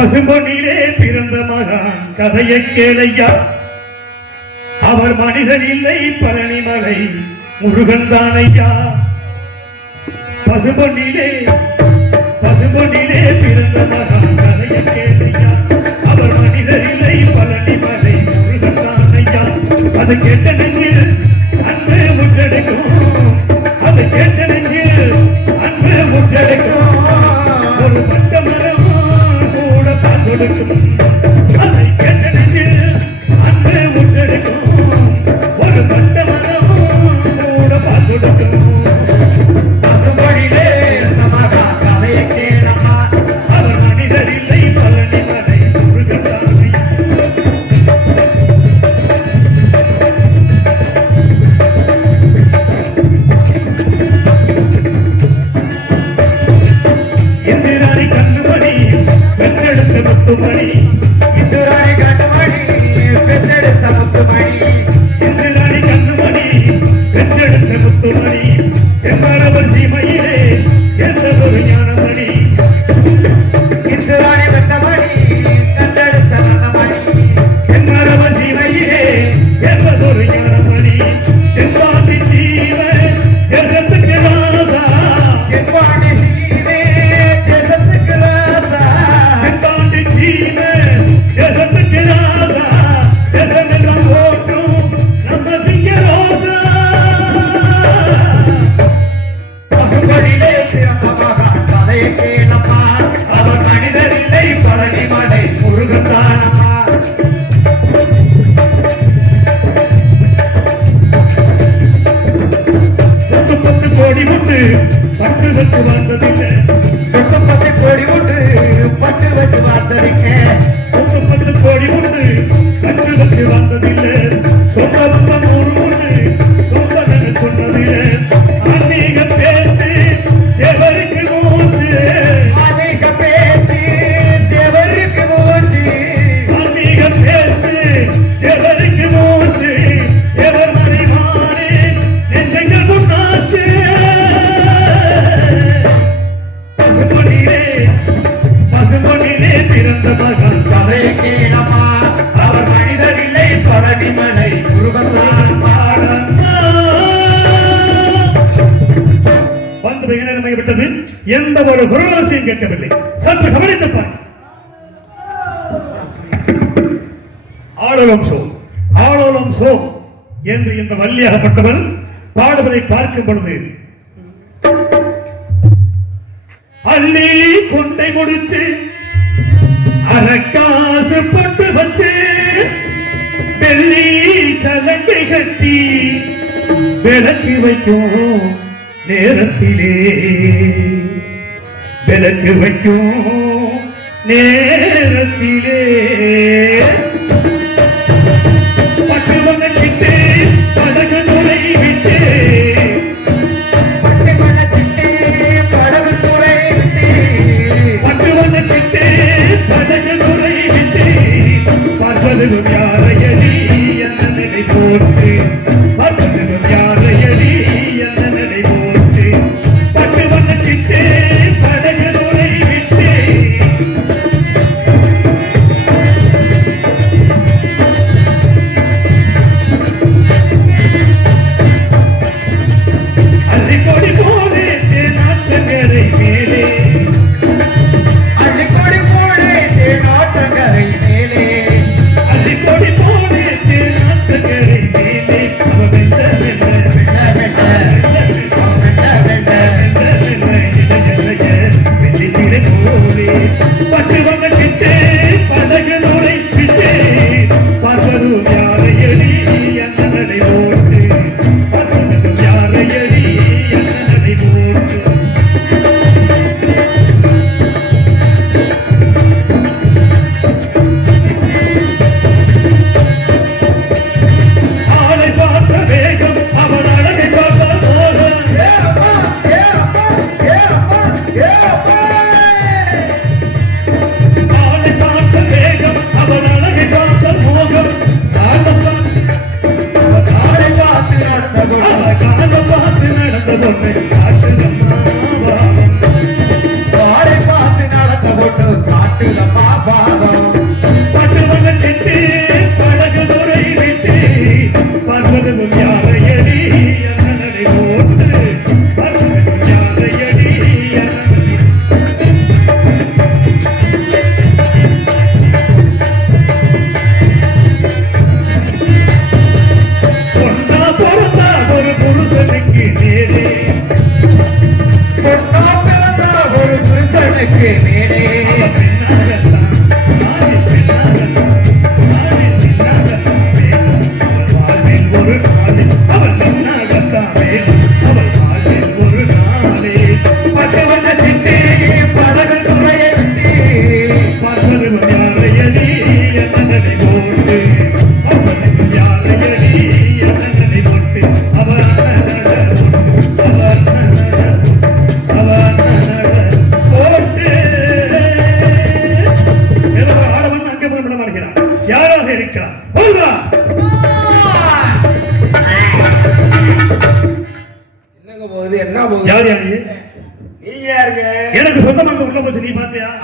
பசும்பொன்னிலே பிறந்த மகான் கதையை கேளையா. அவர் மனிதன் இல்லை பழனிமலை முருகன் தானையா. பசும்பொன்னிலே பிறந்த மகான் கதையை கேளையா. அவர் மனிதன் இல்லை பழனிமலை முருகன் தானையா. அது கேட்ட நெஞ்சில் அன்பு முற்றெடுக்கும். அது கேட்ட நெஞ்சில் அன்பு முற்றெடுக்கும். ஒரு பட்ட மரம் கூட கொடுக்கும். அதை கேட்ட நெஞ்சில் அன்பு முற்றெடுக்கும். ஒரு பட்ட மரம் கூட கொடுக்கும். பசும்பொன்னிலே மகான் கதையை கேளம்மா. அவர் மனிதர் இல்லை பழனிமலை முருகன் தானையா. இந்திராணி கண்ணுமணி பெற்றெடுத்த முத்துமணி. இந்திராணி கண்ணுமணி பெற்றெடுத்த முத்துமணி. இந்திராணி கண்ணுமணி பெற்றெடுத்த முத்துமணி. என்பவர் சீமையிலே எந்த ஒரு ஞானமணி. இந்திராணி பெற்றமணி கண்டெடுத்த நல்லமணி. என்பவர் சீமையிலே என்பதொரு ஞானமணி. என்பாண்டி ஜீவ தேசத்துக்கு ராசா. என்பாண்டி ஜீவே தேசத்துக்கு ராசா. என்பாண்டி ஜீவ தேசத்துக்கு ராசா. தேசமெல்லாம் ஓட்டும் நம்ம சிங்க ரோசா. பசும்பொன்னிலே பிறந்த மகான் கதையை கேளம்மா. அவர் மனிதர் இல்லை பழனிமலை முருகன் தானம்மா. பத்து கோடி உண்டு பட்டு வச்சு வாழ்ந்ததில்லை. 10 கோடி உண்டு பட்டு வச்சு வாழ்ந்ததில்லை. 10 கோடி உண்டு பட்டு வச்சு வாழ்ந்ததில்லை. சொந்த பந்தம் 100 உண்டு சொந்தம் சொன்னதில்லை. ஆன்மீக பேச்சு தேவருக்கு மூச்சு. ஆன்மீக பேச்சு தேவருக்கு மூச்சு. ஆன்மீக பேச்சு தேவருக்கு மூச்சு. தேவர் மறைமானே நெஞ்சங்கள் முன்னாச்சு. பசும்பொன்னிலே பிறந்த மகன் கதையை கேளம்மா. அவர் மனிதர் இல்லை பழனிமலை முருகன் தானம்மா. வந்து மிக நேரமாகிவிட்டது. எந்த ஒரு குரலோசையும் கேட்கவில்லை. சற்று கவனித்துப்பார். ஆளோலம் சோ என்று இந்த வள்ளியாகப்பட்டவன் பாடுவதை பார்க்கும் பொழுது அள்ளி கொண்டை முடிச்சு அரக்காசு போட்டு வச்சு வெள்ளி சலங்கை கட்டி விளக்கு வைக்கும் நேரத்திலே. விளக்கு வைக்கும் நேரத்திலே பட்டு வண்ணச்சிட்டு படகு துறை விட்டு. பட்டு வண்ணச்சிட்டு படகு துறை விட்டு. பட்டு வண்ணச்சிட்டு படகு துறை விட்டு. பார்ப்பதிலும் யாரையடி என்ன நிலை போட்டு. பார்ப்பதிலும் யாரையடி என்ன நிலை போட்டு. பட்டு வண்ணச்சிட்டு படகு துறை விட்டு. அள்ளிக்கொடி போலே நாட்டங்கரை மேலே. அள்ளிக்கொடி போலே நாட்டங்கரை மேலே. அள்ளிக்கொடி போலே நாட்டங்கரை மேலே. அவ வெள்ள வெள்ள வெள்ள வெள்ள வெள்ள வெள்ள வெள்ளி சிறை போலே. பட்டு வண்ணச்சிட்டு படகு நுழை விட்டு. பார்ப்பதும் யாரையடி என்ன நடை போட்டு. பார்ப்பதும் யாரையடி என்ன நடை போட்டு. ஆளை பார்த்த வேகம் அவன் அழகை பார்த்த மோகம்.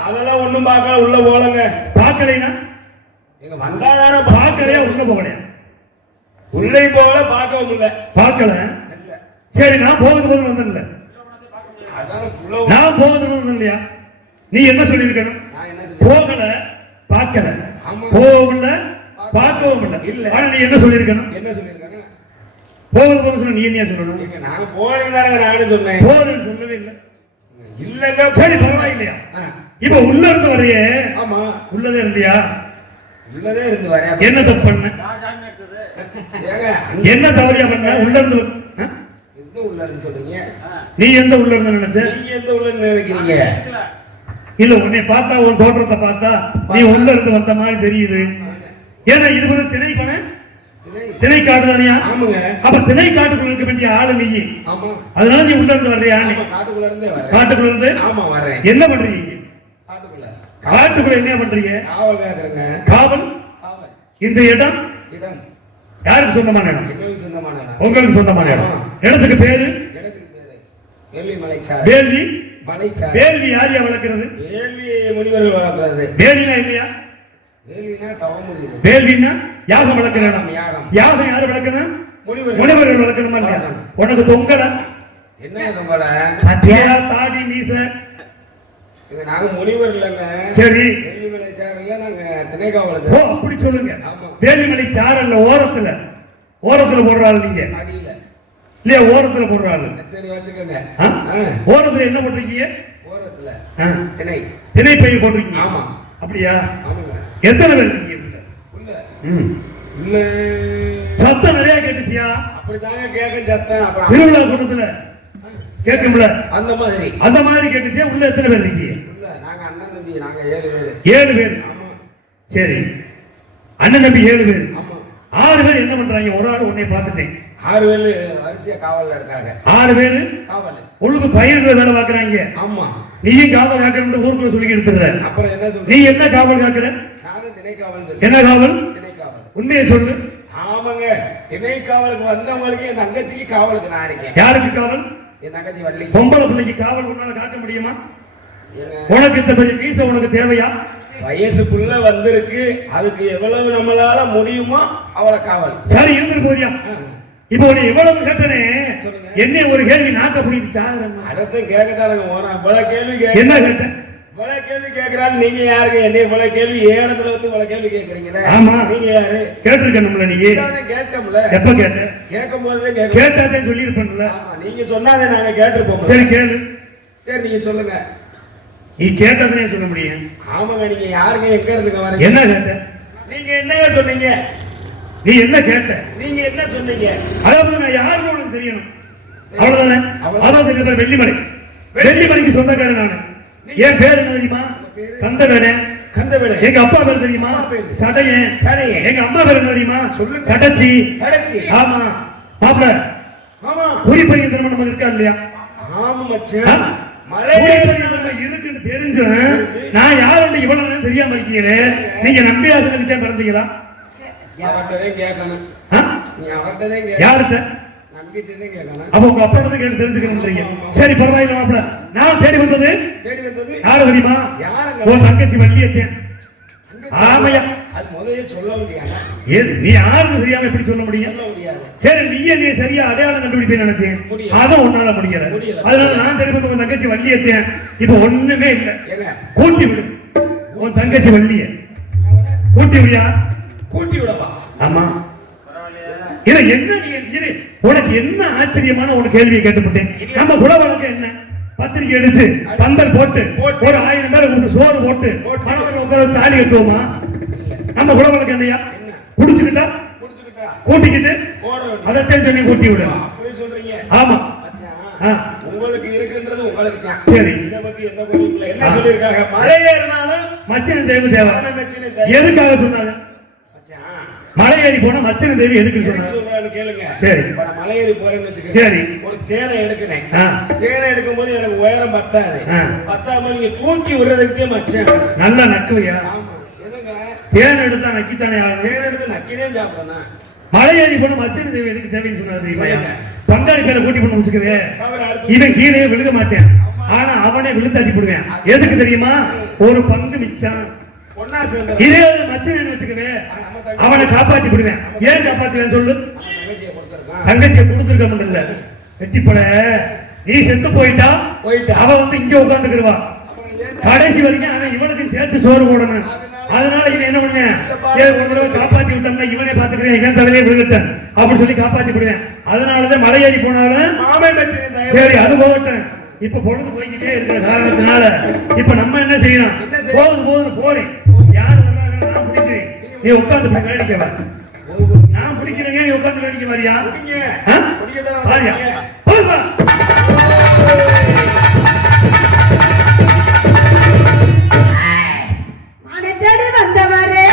அதெல்லாம் ஒண்ணும் பார்க்கல, உள்ள போலங்க. பார்க்கலைனா எங்க வந்தாதானே பார்க்கலையா உள்ள போகலையா? உள்ளே போகல, பார்க்கவும் இல்ல. பார்க்கல. சரி, நான் போகுது வந்தேன்ல, நான் போகுது வந்தேன் இல்லையா? நீ என்ன சொல்லியிருக்கணும்? போகல, பார்க்கல, போகல, பார்க்கவும் இல்ல. ஆனா நீ என்ன சொல்லியிருக்கணும்? என்ன சொல்லியிருக்காங்க? போகுது சொல்ல. நீ என்ன சொல்லணும்? நாங்க போறீங்க, நானும் சொன்னேன். போறேன்னு சொல்லவே இல்லை. இல்லங்க. சரி, பரவாயில்லையா? இப்ப உள்ள இருந்து வரையே. ஆமா, உள்ளதே இருந்தியா? உள்ளதே இருந்து வரையா. என்ன தப்பு பண்ண? என்ன தவறியா பண்ண? உள்ள இருந்து உள்ள இருந்து சொல்றீங்க. நீ எந்த உள்ள இருந்து நினைச்ச? நீங்க எந்த உள்ள நினைக்கிறீங்க? இல்ல, உன்னை பார்த்தா, உன் தோற்றத்தை பார்த்தா நீ உள்ள இருந்து வந்த மாதிரி தெரியுது. ஏன்னா இது வந்து திணை பண்ண, திணை காட்டுதானியா? அப்ப திணை காட்டுக்குள்ள இருக்க வேண்டிய ஆளு நீ. அதனால நீ உள்ள இருந்து வர்றியா? காட்டுக்குள்ள இருந்து என்ன பண்றீங்க? காட்டுக்குள்ள என்ன பண்றீங்க? காவல். இந்த இடம் யாருக்கு சொந்தமான இடம்? உங்களுக்கு சொந்தமான இடம். இடத்துக்கு பேரு வேள்வி. வேள்வி யார் வளர்க்கிறது? முனிவர்கள் வளர்க்கிறது. வேள்வினா இல்லையா? வேள்வினா யாகம் வளர்க்கிற இடம். யாகம் யாரு வளர்க்கணும்? முனிவர்கள் வளர்க்கணுமா இல்லையா? உனக்கு தொங்கல என்ன தொங்கல? தாடி மீச. நாங்க முனிவர் இல்லங்க. சரி, வேள்விமலை சாரல்ல நாங்க திணைக்காவல். ஓ, அப்படி சொல்லுங்க. வேள்விமலை சாரல்ல ஓரத்துல போடுறாள் நீங்க இல்லையா? ஓரத்துல போடுறாள். சரி, வச்சுக்கோங்க. ஓரத்துல என்ன போட்டிருக்கீங்க? ஓரத்துல திணை பயிர் போட்டிருக்கீங்க. ஆமா, அப்படியா? எத்தனை பேர் இருக்கீங்க உள்ள? சத்தம் நிறைய கேட்டுச்சியா? அப்படிதாங்க கேட்கும் சத்தம். திருவிழா கூட்டத்துல கேட்கும்ல, அந்த மாதிரி கேட்டுச்சே. உள்ள எத்தனை பேர் இருக்கீங்க? நாங்க அண்ணன் தம்பி, நாங்க 7 பேர். 7 பேர். சரி, அண்ணன் தம்பி 7 பேர். 6 பேர் என்ன பண்றாங்க? ஒரு ஆள் உன்னை பார்த்துட்டேன். 6 பேர் வரிசையா காவல்ல இருக்காங்க. 6 பேர் காவல். உங்களுக்கு பயிர்ல வேலை பார்க்கறாங்க. ஆமா, நீயும் காவல் காக்கறன்னு ஊருக்குள்ள சொல்லி எடுத்துற. அப்புறம் என்ன சொல்ற? நீ என்ன காவல் காக்கற? நானும் திணை காவல் சொல்றேன். என்ன காவல்? திணை காவல். உண்மையை சொல்லு. ஆமாங்க, திணை காவலுக்கு வந்தவங்களுக்கு என் தங்கச்சிக்கு காவலுக்கு நான் இருக்கேன். யாருக்கு காவல்? என் தங்கச்சி வள்ளி. பொம்பளை பிள்ளைக்கு காவல் உன்னால காக்க முடியுமா? உனக்கு இந்த பெரிய மீச உனக்கு தேவையா? வயசுக்குள்ள வந்திருக்கு, அதுக்கு எவ்வளவு நம்மளால முடியுமோ அவளை காவல். சரி, இருந்து போதியா? இப்போ உன்னை எவ்வளவு கேட்டனே, என்ன ஒரு கேள்வி நாக்க பிடிட்டு சாகுறேன். அடுத்து கேட்கத்தாருங்க போனா பல கேள்வி. என்ன கேட்ட? பல கேள்வி கேட்கிறாரு. நீங்க யாருக்கு என்ன பல கேள்வி? ஏடத்துல வந்து பல கேள்வி கேட்கறீங்களே. ஆமா, நீங்க யாரு? கேட்டிருக்கணும்ல. நீ கேட்டோம்ல. எப்ப கேட்ட? கேட்கும் போதே கேட்டாதே சொல்லிருப்பேன்ல. நீங்க சொன்னாதே நாங்க கேட்டிருப்போம். சரி, கேளு. சரி, நீங்க சொல்லுங்க. நீ கேட்டதே சொல்ல முடியும். ஆமாங்க, நீங்க யாருங்க, எங்க இருந்துங்க வரீங்க? என்ன கேட்ட? நீங்க என்னங்க சொன்னீங்க? நீ என்ன கேட்ட? நீங்க என்ன சொன்னீங்க? அதாவது நான் யாருன்னு உனக்கு தெரியணும், அவ்வளவுதானே? அதாவது இந்த வெள்ளிமலை, வெள்ளிமலைக்கு சொந்தக்காரன் நானு. என் பேர் என்ன தெரியுமா? கந்தவேடன். கந்தவேடன். எங்க அப்பா பேர் தெரியுமா? சடையன். சடையன். எங்க அம்மா பேர் என்ன தெரியுமா? சடச்சி. சடச்சி. ஆமா மாப்ள. ஆமா, குறிப்பையும் திருமணம் இருக்கா இல்லையா? ஆமா மச்சான். மழை இருக்குன்னு தெரிஞ்சும் நான் யாருன்னு இவ்வளவு தெரியாம இருக்கீங்களே. நீங்க நம்பியாசனுக்கு தான் பிறந்தீங்களா? யார்கிட்ட? அப்ப உங்க அப்பா கேட்டு தெரிஞ்சுக்கணும். சரி, பரவாயில்ல மாப்ள. நான் தேடி வந்தது யாரு தெரியுமா? உன் தங்கச்சி வள்ளியத்தேன். ஆமையா, அது முதல்ல சொல்ல முடியாது. நீ யாருன்னு தெரியாம எப்படி சொல்ல முடியும்? சரி, நீ சரியா அடையாளம் கண்டுபிடிப்பேன்னு நினைச்சேன். அதான் உன்னால முடியல. அதனால நான் தெரியும் உன் தங்கச்சி வள்ளியத்தேன். இப்ப ஒண்ணுமே இல்ல, கூட்டி விடு. உன் தங்கச்சி வள்ளிய கூட்டி விடியா? கூட்டி விடவா? ஆமா. இல்ல, என்ன நீ உனக்கு என்ன ஆச்சரியமான ஒரு கேள்வியை கேட்டுப்பட்டேன். நம்ம குல வழக்கம் என்ன? பத்திரிக்கை அடிச்சு பந்தல் போட்டு ஒரு 1000 பேரை கூட்டு சோறு போட்டு பணம் உட்கார தாலி கட்டுவோமா? நம்ம குல வழக்கம் என்னையா? குடிச்சுக்கிட்டா கூட்டிக்கிட்டு அதைத்தான் சொல்லி கூட்டி விடு. ஆமா, உங்களுக்கு இருக்குன்றது உங்களுக்கு தான். சரி, இத பத்தி எந்த பொருளும் என்ன சொல்லிருக்காங்க? மழை ஏறினாலும் மச்சன தேவி தேவை. எதுக்காக சொன்னாங்க? மலை ஏறி போனா மச்சன தேவி எதுக்கு சொன்னாங்க கேளுங்க. சரி, மலை ஏறி போறேன்னு வச்சுக்க. சரி, ஒரு தேனை எடுக்கிறேன். தேனை எடுக்கும் போது எனக்கு உயரம் பத்தாது. பத்தாம நீங்க தூக்கி விடுறதுக்கே மச்சன் நல்லா நக்குவையா? தேனை எடுத்தா நக்கித்தானே ஆகும். தேனை எடுத்து நக்கினே சாப்பிடணும். மலை ஏறி போனா மச்சன தேவி எதுக்கு தேவைன்னு சொன்னாரு தெரியுமா? பங்காளி பேரை கூட்டி பண்ண வச்சுக்கவே இவன் கீழே விழுக மாட்டேன். ஆனா அவனே விழுத்தாட்டி போடுவேன். எதுக்கு தெரியுமா? ஒரு பங்கு மிச்சம். ஒண்ணா சேர்ந்து இதே மச்சன் வச்சுக்கவே அவனை காப்பாத்தி விடுவேன். ஏன் காப்பாத்துவேன் சொல்லு? தங்கச்சியை கொடுத்துருக்க முடியல. வெட்டி போல நீ செத்து போயிட்டா அவ வந்து இங்க உட்காந்துக்கிடுவா. கடைசி வரைக்கும் அவன் இவனுக்கும் சேர்த்து சோறு போடணும். அதனால இவன் என்ன பண்ணுவேன்? காப்பாத்தி விட்டோம்னா இவனே பாத்துக்கிறேன், இவன் தலையே விழுந்துட்டேன் அப்படின்னு சொல்லி காப்பாத்தி விடுவேன். அதனாலதான் மலையேறி போனாலும் சரி அது போகட்டும். இப்ப பொழுது போய்கிட்டே இருக்கிற காரணத்தினால இப்ப நம்ம என்ன செய்யணும்? போகுது போகுது போறே. யாரு வர்றாங்க? நான் பிடிக்கிறேன், நீ உட்காந்து வேடிக்கை வர. நான் பிடிக்கிறேன், நீ உட்காந்து வேடிக்கை வரியா? பாரியா போதுமா? தேடி வந்தவரே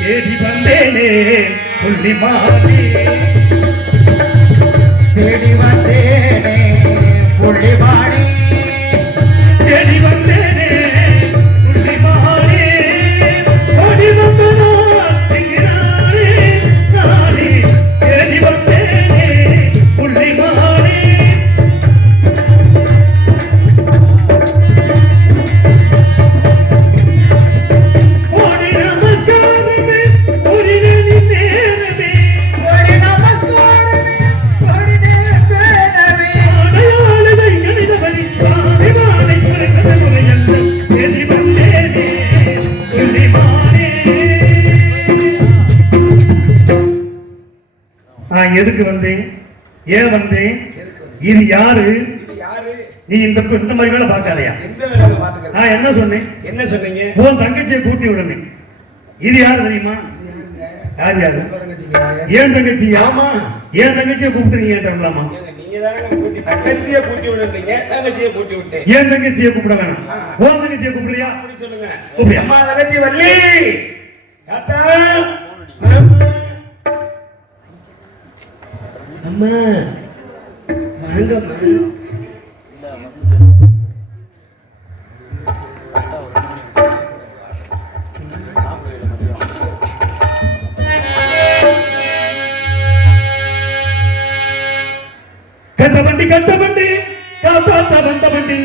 தேடி வந்தேனே புள்ளிமானே, தேடி வந்தேனே புள்ளிமானே, தேடி வந்தேனே புள்ளிமானே, ஓடி வந்ததால் திங்கினானே நானே, தேடி வந்தேனே புள்ளிமானே. எதுக்கு வந்தேன்? ஏன் வந்தேன்? இது யாரு? நீ இந்த மாதிரி வேலை பார்க்காதயா? நான் என்ன சொன்னேன்? என்ன சொன்னீங்க? உன் தங்கச்சியை கூட்டி விடுங்க. இது யாரு தெரியுமா? யார் யாரு? ஏன் தங்கச்சியா? ஆமா, ஏன் தங்கச்சியை கூப்பிட்டுறீங்கலாமா? நீங்க தானே கூட்டி தங்கச்சியை கூட்டி விடுறீங்க. தங்கச்சியை கூட்டி விட்டேன். ஏன் தங்கச்சியை கூப்பிட வேணாம்? உன் தங்கச்சியை கூப்பிடுறியா? அப்படி சொல்லுங்க. கூப்பிடுறியா? அம்மா தங்கச்சி வள்ளி தாத்தா அம்மா வாங்கம்மா. கட்ட வண்டி காப்பாத்த வந்த வண்டி